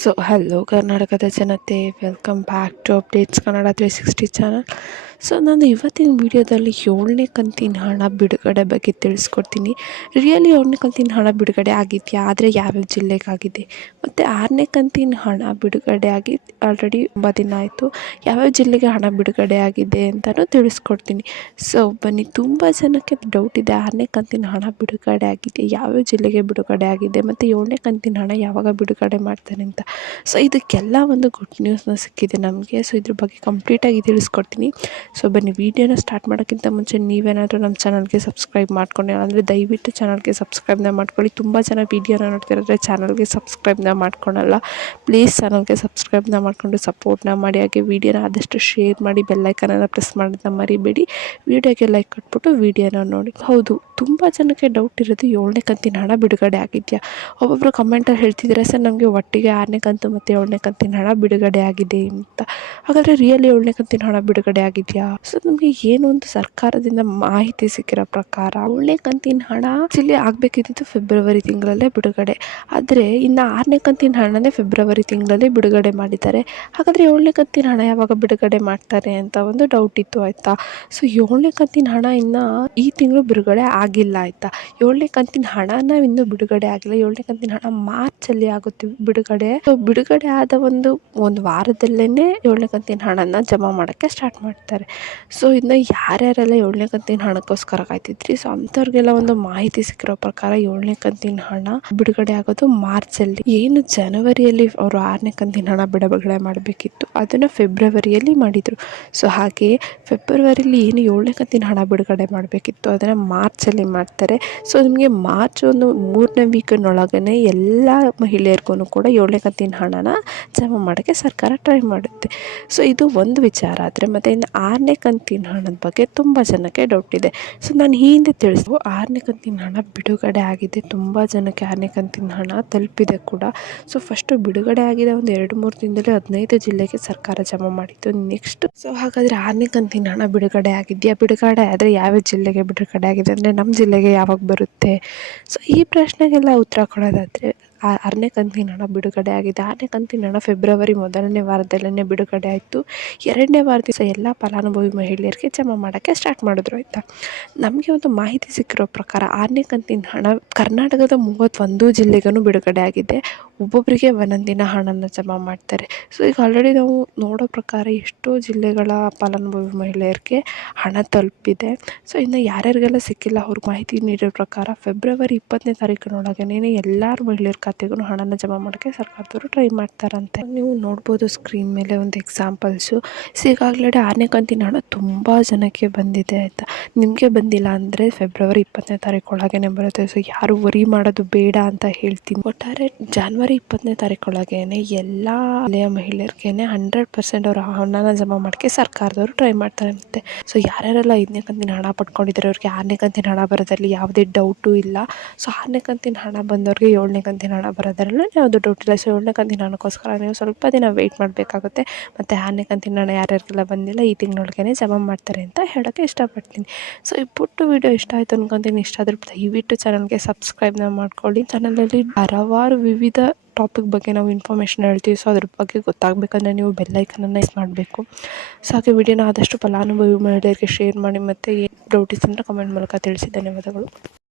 So hello ಕರ್ನಾಟಕದ ಜನತೆ, welcome back to updates Kannada 360 channel. So ನಾನು ಇವತ್ತಿನ ವಿಡಿಯೋದಲ್ಲಿ 7ನೇ ಕಂತಿನ ಹಣ ಬಿಡುಗಡೆ ಬಗ್ಗೆ ತಿಳಿಸ್ಕೊಡ್ತೀನಿ. ರಿಯಲಿ 7ನೇ ಕಂತಿನ ಹಣ ಬಿಡುಗಡೆ ಆಗಿದೆಯಾ, ಆದರೆ ಯಾವ್ಯಾವ ಜಿಲ್ಲೆಗಾಗಿದೆ, ಮತ್ತು 6ನೇ ಕಂತಿನ ಹಣ ಬಿಡುಗಡೆ ಆಗಿ ಆಲ್ರೆಡಿ ತುಂಬ ದಿನ ಆಯಿತು, ಯಾವ್ಯಾವ ಜಿಲ್ಲೆಗೆ ಹಣ ಬಿಡುಗಡೆ ಆಗಿದೆ ಅಂತಲೂ ತಿಳಿಸ್ಕೊಡ್ತೀನಿ. ಸೊ ಬನ್ನಿ, ತುಂಬ ಜನಕ್ಕೆ ಡೌಟ್ ಇದೆ, 6ನೇ ಕಂತಿನ ಹಣ ಬಿಡುಗಡೆ ಆಗಿದೆ, ಯಾವ್ಯಾವ ಜಿಲ್ಲೆಗೆ ಬಿಡುಗಡೆ ಆಗಿದೆ, ಮತ್ತು 7ನೇ ಕಂತಿನ ಹಣ ಯಾವಾಗ ಬಿಡುಗಡೆ ಮಾಡ್ತಾರೆ ಅಂತ. ಸೊ ಇದಕ್ಕೆಲ್ಲ ಒಂದು ಗುಡ್ ನ್ಯೂಸ್ನ ಸಿಕ್ಕಿದೆ ನಮಗೆ. ಸೊ ಇದ್ರ ಬಗ್ಗೆ ಕಂಪ್ಲೀಟಾಗಿ ತಿಳಿಸ್ಕೊಡ್ತೀನಿ. ಸೊ ಬನ್ನಿ, ವೀಡಿಯೋನ ಸ್ಟಾರ್ಟ್ ಮಾಡೋಕ್ಕಿಂತ ಮುಂಚೆ ನೀವೇನಾದರೂ ನಮ್ಮ ಚಾನಲ್ಗೆ ಸಬ್ಸ್ಕ್ರೈಬ್ ಮಾಡ್ಕೊಂಡು, ಅಂದರೆ ದಯವಿಟ್ಟು ಚಾನಲ್ಗೆ ಸಬ್ಸ್ಕ್ರೈಬ್ನ ಮಾಡ್ಕೊಳ್ಳಿ. ತುಂಬ ಜನ ವೀಡಿಯೋನ ನೋಡ್ತಿರೋದ್ರೆ ಚಾನಲ್ಗೆ ಸಬ್ಸ್ಕ್ರೈಬ್ನ ಮಾಡ್ಕೊಳಲ್ಲ. ಪ್ಲೀಸ್ ಚಾನಲ್ಗೆ ಸಬ್ಸ್ಕ್ರೈಬ್ನ ಮಾಡಿಕೊಂಡು ಸಪೋರ್ಟ್ನ ಮಾಡಿ. ಹಾಗೆ ವೀಡಿಯೋನ ಆದಷ್ಟು ಶೇರ್ ಮಾಡಿ, ಬೆಲ್ಲೈಕನನ್ನು ಪ್ರೆಸ್ ಮಾಡೋದನ್ನ ಮರಿಬೇಡಿ. ವೀಡಿಯೋಗೆ ಲೈಕ್ ಕೊಟ್ಬಿಟ್ಟು ವೀಡಿಯೋನ ನೋಡಿ. ಹೌದು, ತುಂಬ ಜನಕ್ಕೆ ಡೌಟ್ ಇರೋದು 7ನೇ ಕಂತಿನ ಹಣ ಬಿಡುಗಡೆ ಆಗಿದೆಯಾ. ಒಬ್ಬೊಬ್ಬರು ಕಮೆಂಟಲ್ಲಿ ಹೇಳ್ತಿದ್ದಾರೆ, ಸರ್ ನಮಗೆ ಒಟ್ಟಿಗೆ 6ನೇ ಕಂತು ಮತ್ತು 7ನೇ ಕಂತಿನ ಹಣ ಬಿಡುಗಡೆ ಆಗಿದೆ ಅಂತ. ಹಾಗಾದರೆ ರಿಯಲಿ 7ನೇ ಕಂತಿನ ಹಣ ಬಿಡುಗಡೆ ಆಗಿದೆಯಾ? ಸೊ ನಮಗೆ ಏನು ಒಂದು ಸರ್ಕಾರದಿಂದ ಮಾಹಿತಿ ಸಿಕ್ಕಿರೋ ಪ್ರಕಾರ 7ನೇ ಕಂತಿನ ಹಣ ಆಕ್ಚುಲಿ ಆಗಬೇಕಿದ್ದು ಫೆಬ್ರವರಿ ತಿಂಗಳಲ್ಲೇ ಬಿಡುಗಡೆ, ಆದರೆ ಇನ್ನು 6ನೇ ಕಂತಿನ ಹಣನೇ ಫೆಬ್ರವರಿ ತಿಂಗಳಲ್ಲಿ ಬಿಡುಗಡೆ ಮಾಡಿದ್ದಾರೆ. ಹಾಗಾದರೆ 7ನೇ ಕಂತಿನ ಹಣ ಯಾವಾಗ ಬಿಡುಗಡೆ ಮಾಡ್ತಾರೆ ಅಂತ ಒಂದು ಡೌಟ್ ಇತ್ತು, ಆಯಿತಾ. ಸೊ 7ನೇ ಕಂತಿನ ಹಣ ಇನ್ನು ಈ ತಿಂಗಳು ಬಿಡುಗಡೆ ಆಗಿಲ್ಲ, ಆಯಿತಾ. 7ನೇ ಕಂತಿನ ಹಣನ ಇನ್ನೂ ಬಿಡುಗಡೆ ಆಗಿಲ್ಲ. 7ನೇ ಕಂತಿನ ಹಣ ಮಾರ್ಚಲ್ಲಿ ಆಗುತ್ತೆ ಬಿಡುಗಡೆ. ಸೊ ಬಿಡುಗಡೆ ಆದ ಒಂದು ವಾರದಲ್ಲೇ 7ನೇ ಕಂತಿನ ಹಣನ ಜಮಾ ಮಾಡೋಕ್ಕೆ ಸ್ಟಾರ್ಟ್ ಮಾಡ್ತಾರೆ. ಸೊ ಇನ್ನು ಯಾರ್ಯಾರೆಲ್ಲ 7ನೇ ಕಂತಿನ ಹಣಕ್ಕೋಸ್ಕರ ಕಾಯ್ತಿದ್ರಿ, ಸೊ ಅಂಥವ್ರಿಗೆಲ್ಲ ಒಂದು ಮಾಹಿತಿ ಸಿಕ್ಕಿರೋ ಪ್ರಕಾರ 7ನೇ ಕಂತಿನ ಹಣ ಬಿಡುಗಡೆ ಆಗೋದು ಮಾರ್ಚಲ್ಲಿ. ಏನು ಜನವರಿಯಲ್ಲಿ ಅವರು 6ನೇ ಕಂತಿನ ಹಣ ಬಿಡುಗಡೆ ಮಾಡಬೇಕಿತ್ತು, ಅದನ್ನು ಫೆಬ್ರವರಿಯಲ್ಲಿ ಮಾಡಿದರು. ಸೊ ಹಾಗೆ ಫೆಬ್ರವರಿಲಿ ಏನು 7ನೇ ಕಂತಿನ ಹಣ ಬಿಡುಗಡೆ ಮಾಡಬೇಕಿತ್ತು, ಅದನ್ನು ಮಾರ್ಚಲ್ಲಿ ಮಾಡ್ತಾರೆ. ಸೊ ನಿಮಗೆ ಮಾರ್ಚ್ ಒಂದು 3ನೇ ವೀಕಿನೊಳಗನೆ ಎಲ್ಲ ಮಹಿಳೆಯರಿಗೂ ಕೂಡ 7ನೇ ಕಂತಿನ ಹಣನ ಜಮಾ ಮಾಡೋಕ್ಕೆ ಸರ್ಕಾರ ಟ್ರೈ ಮಾಡುತ್ತೆ. ಸೊ ಇದು ಒಂದು ವಿಚಾರ. ಆದರೆ ಮತ್ತು ಇನ್ನು 6ನೇ ಕಂತಿನ ಹಣದ ಬಗ್ಗೆ ತುಂಬ ಜನಕ್ಕೆ ಡೌಟ್ ಇದೆ. ಸೊ ನಾನು ಈ ಹಿಂದೆ ತಿಳಿಸ್ಬೋದು, 6ನೇ ಕಂತಿನ ಹಣ ಬಿಡುಗಡೆ ಆಗಿದೆ, ತುಂಬ ಜನಕ್ಕೆ 6ನೇ ಕಂತಿನ ಹಣ ತಲುಪಿದೆ ಕೂಡ. ಸೊ ಫಸ್ಟು ಬಿಡುಗಡೆ ಆಗಿದೆ ಒಂದು 2-3 ದಿನದಲ್ಲಿ 15 ಜಿಲ್ಲೆಗೆ ಸರ್ಕಾರ ಜಮಾ ಮಾಡಿತ್ತು. ನೆಕ್ಸ್ಟ್ ಸೊ ಹಾಗಾದರೆ 6ನೇ ಕಂತಿನ ಹಣ ಬಿಡುಗಡೆ ಆಗಿದೆಯಾ, ಬಿಡುಗಡೆ ಆದರೆ ಯಾವ ಜಿಲ್ಲೆಗೆ ಬಿಡುಗಡೆ ಆಗಿದೆ, ಅಂದರೆ ನಮ್ಮ ಜಿಲ್ಲೆಗೆ ಯಾವಾಗ ಬರುತ್ತೆ? ಸೊ ಈ ಪ್ರಶ್ನೆಗೆಲ್ಲ ಉತ್ತರ ಕೊಡೋದಾದರೆ 6ನೇ ಕಂತಿನ ಹಣ ಬಿಡುಗಡೆ ಆಗಿದೆ. 6ನೇ ಕಂತಿನ ಹಣ ಫೆಬ್ರವರಿ ಮೊದಲನೇ ವಾರದಲ್ಲೇ ಬಿಡುಗಡೆ ಆಯಿತು. 2ನೇ ವಾರದಿಂದ ಎಲ್ಲ ಫಲಾನುಭವಿ ಮಹಿಳೆಯರಿಗೆ ಜಮಾ ಮಾಡೋಕ್ಕೆ ಸ್ಟಾರ್ಟ್ ಮಾಡಿದ್ರು, ಆಯಿತಾ. ನಮಗೆ ಒಂದು ಮಾಹಿತಿ ಸಿಕ್ಕಿರೋ ಪ್ರಕಾರ 6ನೇ ಕಂತಿನ ಹಣ ಕರ್ನಾಟಕದ 31 ಜಿಲ್ಲೆಗೂ ಬಿಡುಗಡೆ ಆಗಿದೆ. ಒಬ್ಬೊಬ್ಬರಿಗೆ ಒಂದೊಂದು ದಿನ ಹಣನ ಜಮಾ ಮಾಡ್ತಾರೆ. ಸೊ ಈಗ ಆಲ್ರೆಡಿ ನಾವು ನೋಡೋ ಪ್ರಕಾರ ಎಷ್ಟೋ ಜಿಲ್ಲೆಗಳ ಫಲಾನುಭವಿ ಮಹಿಳೆಯರಿಗೆ ಹಣ ತಲುಪಿದೆ. ಸೊ ಇನ್ನು ಯಾರ್ಯಾರಿಗೆಲ್ಲ ಸಿಕ್ಕಿಲ್ಲ ಅವ್ರಿಗೆ ಮಾಹಿತಿ ನೀಡಿರೋ ಪ್ರಕಾರ ಫೆಬ್ರವರಿ 20ನೇ ತಾರೀಕಿನೊಳಗೇ ಎಲ್ಲರೂ ಮಹಿಳೆಯರ ಖಾತೆಗೂ ಹಣನ ಜಮಾ ಮಾಡೋಕ್ಕೆ ಸರ್ಕಾರದವರು ಟ್ರೈ ಮಾಡ್ತಾರಂತೆ. ನೀವು ನೋಡ್ಬೋದು ಸ್ಕ್ರೀನ್ ಮೇಲೆ ಒಂದು ಎಕ್ಸಾಂಪಲ್ಸು. ಸೊ ಈಗಾಗಲೇ 6ನೇ ಕಂತಿನ ಹಣ ತುಂಬ ಜನಕ್ಕೆ ಬಂದಿದೆ, ಆಯಿತಾ. ನಿಮಗೆ ಬಂದಿಲ್ಲ ಅಂದರೆ ಫೆಬ್ರವರಿ 20ನೇ ತಾರೀಕೊಳಗೇ ಬರುತ್ತೆ. ಸೊ ಯಾರು ವರಿ ಮಾಡೋದು ಬೇಡ ಅಂತ ಹೇಳ್ತೀನಿ. ಒಟ್ಟಾರೆ ಜನವರಿ 20ನೇ ತಾರೀಕೊಳಗೇ ಎಲ್ಲ ಜಿಲ್ಲೆಯ ಮಹಿಳೆಯರಿಗೆ 100% ಅವರ ಹಣನ ಜಮಾ ಮಾಡೋಕ್ಕೆ ಸರ್ಕಾರದವರು ಟ್ರೈ ಮಾಡ್ತಾರೆ. ಮತ್ತು ಸೊ ಯಾರ್ಯಾರೆಲ್ಲ 5ನೇ ಕಂತಿನ ಹಣ ಪಡ್ಕೊಂಡಿದ್ದಾರೆ ಅವ್ರಿಗೆ 6ನೇ ಕಂತಿನ ಹಣ ಬರೋದ್ರಲ್ಲಿ ಯಾವುದೇ ಡೌಟು ಇಲ್ಲ. ಸೊ 6ನೇ ಕಂತಿನ ಹಣ ಬಂದವ್ರಿಗೆ 7ನೇ ಕಂತಿನ ಹಣ ಬರೋದ್ರಲ್ಲಿ ಯಾವುದೂ ಡೌಟ್ ಇಲ್ಲ. ಸೊ 7ನೇ ಕಂತಿನ ಹಣಕ್ಕೋಸ್ಕರ ನೀವು ಸ್ವಲ್ಪ ದಿನ ವೆಯ್ಟ್ ಮಾಡಬೇಕಾಗುತ್ತೆ. ಮತ್ತು 6ನೇ ಕಂತಿನ ಹಣ ಯಾರ್ಯಾರಿಗೆಲ್ಲ ಬಂದಿಲ್ಲ ಈ ತಿಂಗಳೊಳಗೇ ಜಮಾ ಮಾಡ್ತಾರೆ ಅಂತ ಹೇಳೋಕ್ಕೆ ಇಷ್ಟಪಡ್ತೀನಿ. ಸೊ ಈ ಪುಟ್ಟ ವಿಡಿಯೋ ಇಷ್ಟ ಆಯಿತು ಅನ್ಕೊತೀನಿ. ಇಷ್ಟ ಆದರೆ ದಯವಿಟ್ಟು ಚಾನಲ್ಗೆ ಸಬ್ಸ್ಕ್ರೈಬ್ನ ಮಾಡ್ಕೊಳ್ಳಿ. ಚಾನಲಲ್ಲಿ ಹಲವಾರು ವಿವಿಧ ಟಾಪಿಕ್ ಬಗ್ಗೆ ನಾವು ಇನ್ಫಾರ್ಮೇಷನ್ ಹೇಳ್ತೀವಿ. ಸೊ ಅದ್ರ ಬಗ್ಗೆ ಗೊತ್ತಾಗಬೇಕಂದ್ರೆ ನೀವು ಬೆಲ್ಲೈಕನನ್ನು ಯೂಸ್ ಮಾಡಬೇಕು. ಸೊ ಹಾಗೆ ವಿಡಿಯೋನ ಆದಷ್ಟು ಫಲಾನುಭವಿ ಮಹಿಳೆಯರಿಗೆ ಶೇರ್ ಮಾಡಿ. ಮತ್ತು ಏನು ಡೌಟ್ ಇತ್ತು ಅಂದರೆ ಕಮೆಂಟ್ ಮೂಲಕ ತಿಳಿಸಿ. ಧನ್ಯವಾದಗಳು.